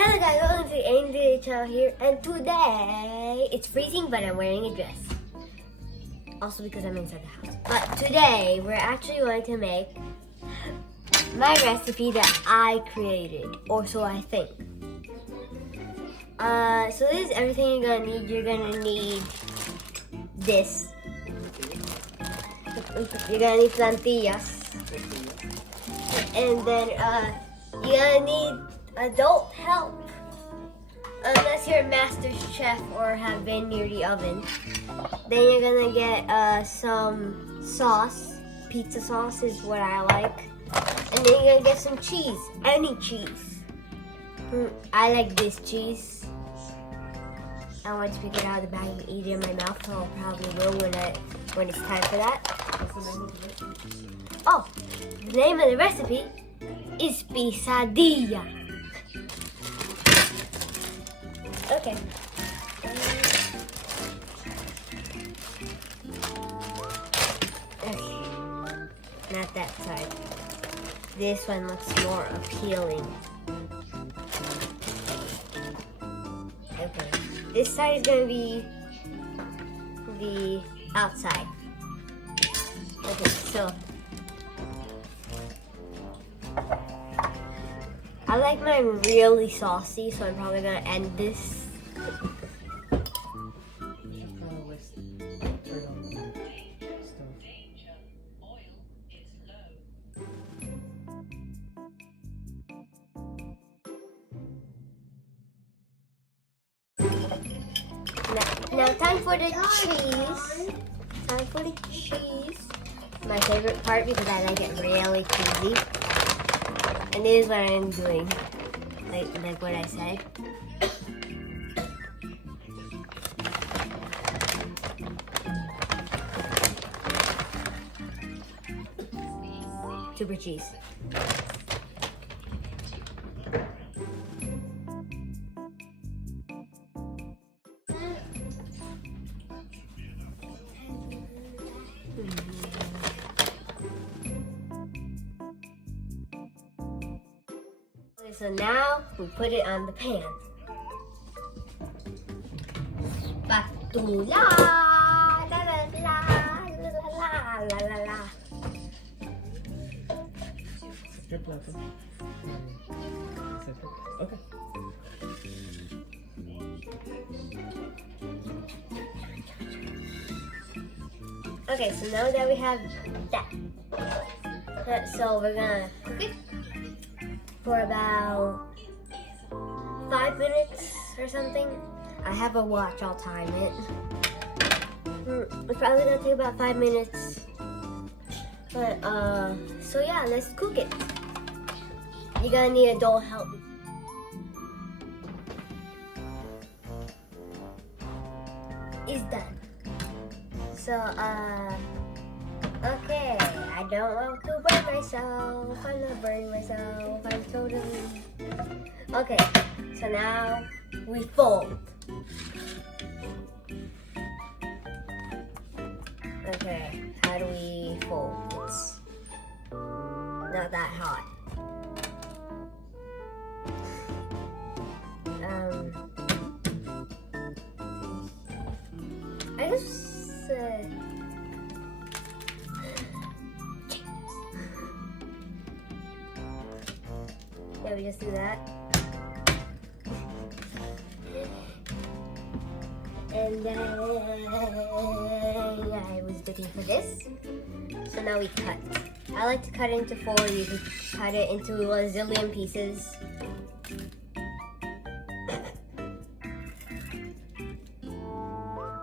Hello guys, welcome to the Angry channel here, and today it's freezing but I'm wearing a dress. Also because I'm inside the house. But today we're actually going to make my recipe that I created, or so I think. So this is everything you're gonna need. You're gonna need this. You're gonna need plantillas. And then you're gonna need adult help. Unless you're a master chef or have been near the oven. Then you're gonna get some sauce. Pizza sauce is what I like. And then you're gonna get some cheese. Any cheese. I like this cheese. I want to pick it out of the bag and eat it in my mouth, so I'll probably will when it's time for that. What's the name of it? Oh, the name of the recipe is PIZZADILLA. Okay. Okay. Not that side. This one looks more appealing. Okay. This side is going to be the outside. Okay, so I like mine really saucy, so I'm probably going to end this. Now time for the cheese. Time for the cheese. My favorite part because I like it really cheesy. And this is what I'm doing. Like what I said. Super cheese. Okay, so now we put it on the pan. Spatula! La la la la la la la la. Okay. Okay, so now that we have that, so we're gonna cook it for about 5 minutes or something. I have a watch, I'll time it. It's probably gonna take about 5 minutes. But, so yeah, let's cook it. You're gonna need adult help. It's done. So, okay, I don't want to burn myself. I'm not burning myself. I'm totally... Okay, so now we fold. Okay, how do we fold? It's not that hot. I just yeah, we just do that. And then I was looking for this. So now we cut. I like to cut it into 4. You can cut it into a zillion pieces.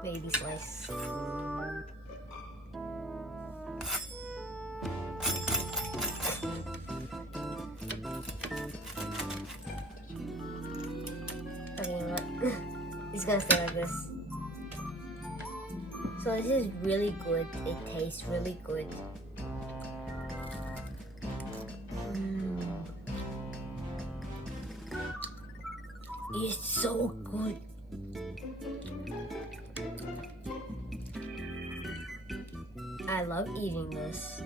Baby slice. Okay, you know what? It's gonna stay like this. So this is really good. It tastes really good. It's so good. I love eating this.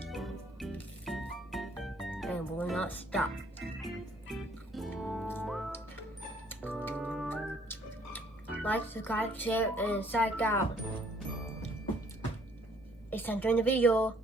And will not stop. like, subscribe, share, and psych out. It's time to end the video.